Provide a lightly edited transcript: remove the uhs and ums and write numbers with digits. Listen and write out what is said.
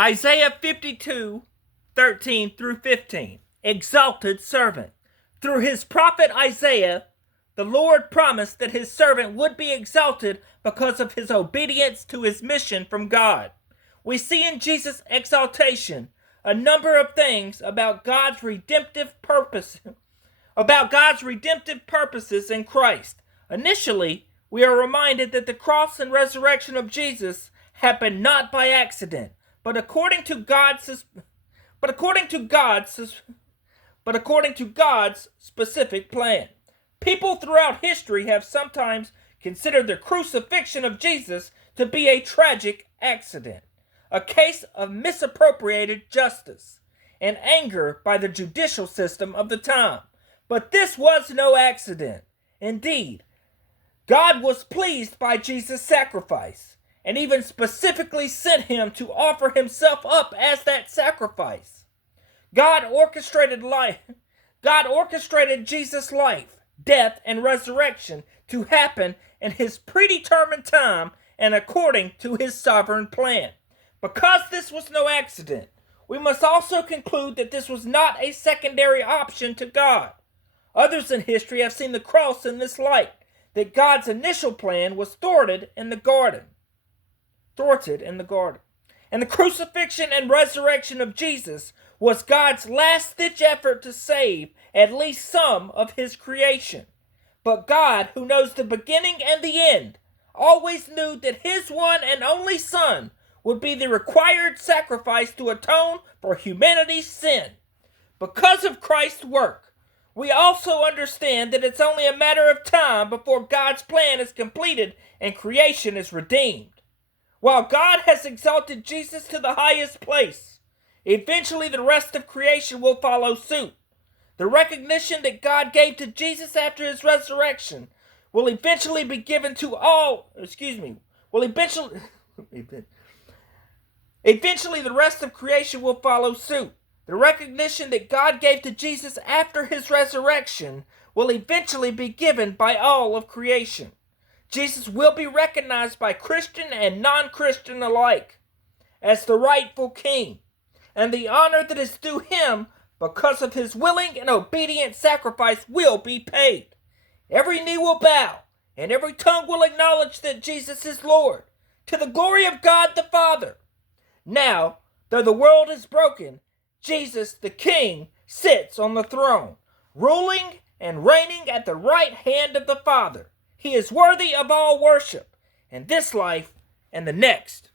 Isaiah 52:13 through 15. Exalted servant. Through his prophet Isaiah, the Lord promised that his servant would be exalted because of his obedience to his mission from God. We see in Jesus' exaltation a number of things about God's redemptive purposes in Christ. Initially, we are reminded that the cross and resurrection of Jesus happened not by accident, but according to God's specific plan. People throughout history have sometimes considered the crucifixion of Jesus to be a tragic accident, a case of misappropriated justice and anger by the judicial system of the time. But this was no accident. Indeed, God was pleased by Jesus' sacrifice and even specifically sent him to offer himself up as that sacrifice. God orchestrated Jesus' life, death, and resurrection to happen in his predetermined time and according to his sovereign plan. Because this was no accident, we must also conclude that this was not a secondary option to God. Others in history have seen the cross in this light, that God's initial plan was thwarted in the garden. And the crucifixion and resurrection of Jesus was God's last-ditch effort to save at least some of his creation. But God, who knows the beginning and the end, always knew that his one and only Son would be the required sacrifice to atone for humanity's sin. Because of Christ's work, we also understand that it's only a matter of time before God's plan is completed and creation is redeemed. While God has exalted Jesus to the highest place, eventually the rest of creation will follow suit. The recognition that God gave to Jesus after his resurrection will eventually be given to Eventually the rest of creation will follow suit. The recognition that God gave to Jesus after his resurrection will eventually be given by all of creation. Jesus will be recognized by Christian and non-Christian alike as the rightful king, and the honor that is due him because of his willing and obedient sacrifice will be paid. Every knee will bow, and every tongue will acknowledge that Jesus is Lord, to the glory of God the Father. Now, though the world is broken, Jesus, the King, sits on the throne, ruling and reigning at the right hand of the Father. He is worthy of all worship in this life and the next.